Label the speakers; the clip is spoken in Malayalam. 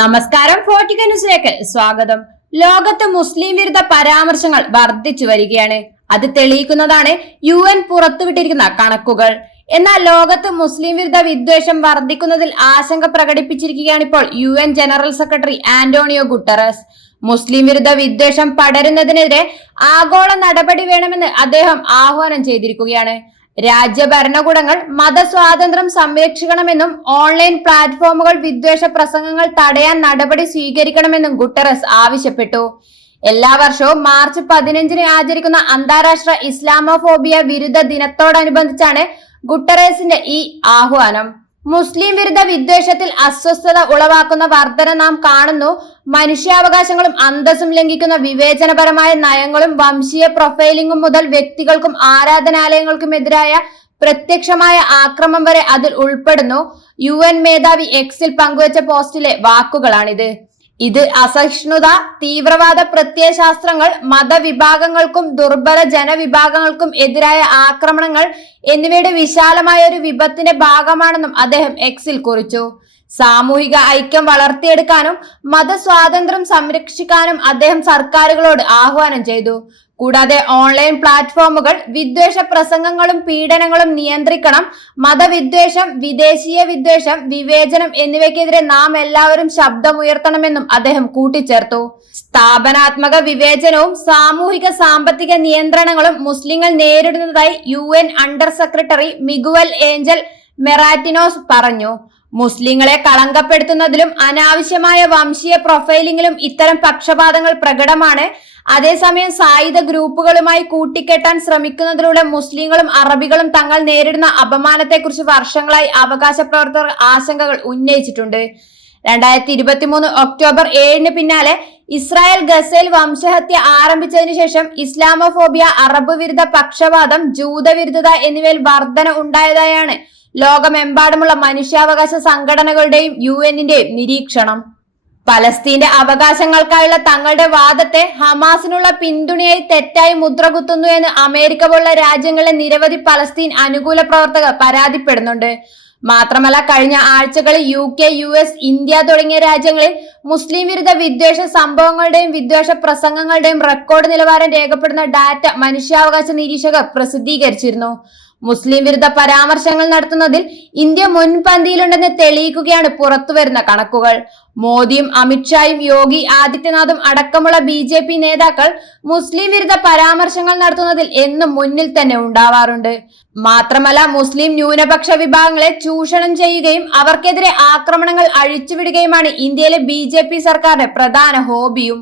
Speaker 1: നമസ്കാരം ഫോർട്ടിക്ക ന്യൂസിലേക്ക് സ്വാഗതം. ലോകത്ത് മുസ്ലിം വിരുദ്ധ പരാമർശങ്ങൾ വർദ്ധിച്ചു വരികയാണ്. അത് തെളിയിക്കുന്നതാണ് യു എൻ പുറത്തുവിട്ടിരിക്കുന്ന കണക്കുകൾ. എന്നാൽ ലോകത്ത് മുസ്ലിം വിരുദ്ധ വിദ്വേഷം വർദ്ധിക്കുന്നതിൽ ആശങ്ക പ്രകടിപ്പിച്ചിരിക്കുകയാണ് ഇപ്പോൾ U N general secretary Antonio Guterres. മുസ്ലിം വിരുദ്ധ വിദ്വേഷം പടരുന്നതിനെതിരെ ആഗോള നടപടി വേണമെന്ന് അദ്ദേഹം ആഹ്വാനം ചെയ്തിരിക്കുകയാണ്. രാജ്യ ഭരണകൂടങ്ങൾ മതസ്വാതന്ത്ര്യം സംരക്ഷിക്കണമെന്നും ഓൺലൈൻ പ്ലാറ്റ്ഫോമുകൾ വിദ്വേഷ പ്രസംഗങ്ങൾ തടയാൻ നടപടി സ്വീകരിക്കണമെന്നും ഗുട്ടറസ് ആവശ്യപ്പെട്ടു. എല്ലാ വർഷവും മാർച്ച് പതിനഞ്ചിന് ആചരിക്കുന്ന അന്താരാഷ്ട്ര ഇസ്ലാമോഫോബിയ വിരുദ്ധ ദിനത്തോടനുബന്ധിച്ചാണ് ഗുട്ടറേസിന്റെ ഈ ആഹ്വാനം. മുസ്ലിം വിരുദ്ധ വിദ്വേഷത്തിൽ അസ്വസ്ഥത ഉളവാക്കുന്ന വർധന നാം കാണുന്നു. മനുഷ്യാവകാശങ്ങളും അന്തസ്സും ലംഘിക്കുന്ന വിവേചനപരമായ നയങ്ങളും വംശീയ പ്രൊഫൈലിംഗും മുതൽ വ്യക്തികൾക്കും ആരാധനാലയങ്ങൾക്കുമെതിരായ പ്രത്യക്ഷമായ ആക്രമം വരെ അതിൽ ഉൾപ്പെടുന്നു. യു മേധാവി എക്സിൽ പങ്കുവച്ച പോസ്റ്റിലെ വാക്കുകളാണിത്. ഇത് അസഹിഷ്ണുത തീവ്രവാദ പ്രത്യയശാസ്ത്രങ്ങൾ മതവിഭാഗങ്ങൾക്കും ദുർബല ജനവിഭാഗങ്ങൾക്കും എതിരായ ആക്രമണങ്ങൾ എന്നിവയുടെ വിശാലമായ ഒരു വിപത്തിന്റെ ഭാഗമാണെന്നും അദ്ദേഹം എക്സിൽ കുറിച്ചു. സാമൂഹിക ഐക്യം വളർത്തിയെടുക്കാനും മതസ്വാതന്ത്ര്യം സംരക്ഷിക്കാനും അദ്ദേഹം സർക്കാരുകളോട് ആഹ്വാനം ചെയ്തു. കൂടാതെ ഓൺലൈൻ പ്ലാറ്റ്ഫോമുകൾ വിദ്വേഷ പ്രസംഗങ്ങളും പീഡനങ്ങളും നിയന്ത്രിക്കണം മതവിദ്വേഷം വിദേശീയ വിദ്വേഷം വിവേചനം എന്നിവയ്ക്കെതിരെ നാം എല്ലാവരും ശബ്ദമുയർത്തണമെന്നും അദ്ദേഹം കൂട്ടിച്ചേർത്തു. സ്ഥാപനാത്മക വിവേചനവും സാമൂഹിക സാമ്പത്തിക നിയന്ത്രണങ്ങളും മുസ്ലിങ്ങൾ നേരിടുന്നതായി U under secretary Miguel Angel Moratinos പറഞ്ഞു. മുസ്ലിങ്ങളെ കളങ്കപ്പെടുത്തുന്നതിലും അനാവശ്യമായ വംശീയ പ്രൊഫൈലിംഗിലും ഇത്തരം പക്ഷപാതങ്ങൾ പ്രകടമാണ്. അതേസമയം സായുധ ഗ്രൂപ്പുകളുമായി കൂട്ടിക്കെട്ടാൻ ശ്രമിക്കുന്നതിലൂടെ മുസ്ലിങ്ങളും അറബികളും തങ്ങൾ നേരിടുന്ന അപമാനത്തെക്കുറിച്ച് വർഷങ്ങളായി അവകാശ പ്രവർത്തകർ ആശങ്കകൾ ഉന്നയിച്ചിട്ടുണ്ട്. രണ്ടായിരത്തി ഇരുപത്തി മൂന്ന് ഒക്ടോബർ ഏഴിന് പിന്നാലെ ഇസ്രായേൽ ഗസയിൽ വംശഹത്യ ആരംഭിച്ചതിനു ശേഷം ഇസ്ലാമോഫോബിയ അറബ് വിരുദ്ധ പക്ഷപാതം ജൂതവിരുദ്ധത എന്നിവയിൽ വർധന ഉണ്ടായതായാണ് ലോകമെമ്പാടുമുള്ള മനുഷ്യാവകാശ സംഘടനകളുടെയും യു എന്നിന്റെയും നിരീക്ഷണം. പലസ്തീന്റെ അവകാശങ്ങൾക്കായുള്ള തങ്ങളുടെ വാദത്തെ ഹമാസിനുള്ള പിന്തുണയായി തെറ്റായി മുദ്രകുത്തുന്നു എന്ന് അമേരിക്ക പോലുള്ള രാജ്യങ്ങളിലെ നിരവധി പലസ്തീൻ അനുകൂല പ്രവർത്തകർ പരാതിപ്പെടുന്നുണ്ട്. മാത്രമല്ല കഴിഞ്ഞ ആഴ്ചകളിൽ U K U S India തുടങ്ങിയ രാജ്യങ്ങളിൽ മുസ്ലിം വിരുദ്ധ വിദ്വേഷ സംഭവങ്ങളുടെയും വിദ്വേഷ പ്രസംഗങ്ങളുടെയും റെക്കോർഡ് നിലവാരം രേഖപ്പെടുന്ന ഡാറ്റ മനുഷ്യാവകാശ നിരീക്ഷകർ പ്രസിദ്ധീകരിച്ചിരുന്നു. മുസ്ലിം വിരുദ്ധ പരാമർശങ്ങൾ നടത്തുന്നതിൽ ഇന്ത്യ മുൻപന്തിയിലുണ്ടെന്ന് തെളിയിക്കുകയാണ് പുറത്തുവരുന്ന കണക്കുകൾ. മോദിയും അമിത്ഷായും യോഗി ആദിത്യനാഥും അടക്കമുള്ള ബി ജെ പി നേതാക്കൾ മുസ്ലിം വിരുദ്ധ പരാമർശങ്ങൾ നടത്തുന്നതിൽ എന്നും മുന്നിൽ തന്നെ ഉണ്ടാവാറുണ്ട്. മാത്രമല്ല മുസ്ലിം ന്യൂനപക്ഷ വിഭാഗങ്ങളെ ചൂഷണം ചെയ്യുകയും അവർക്കെതിരെ ആക്രമണങ്ങൾ അഴിച്ചുവിടുകയുമാണ് ഇന്ത്യയിലെ ബി സർക്കാരിന്റെ പ്രധാന ഹോബിയും.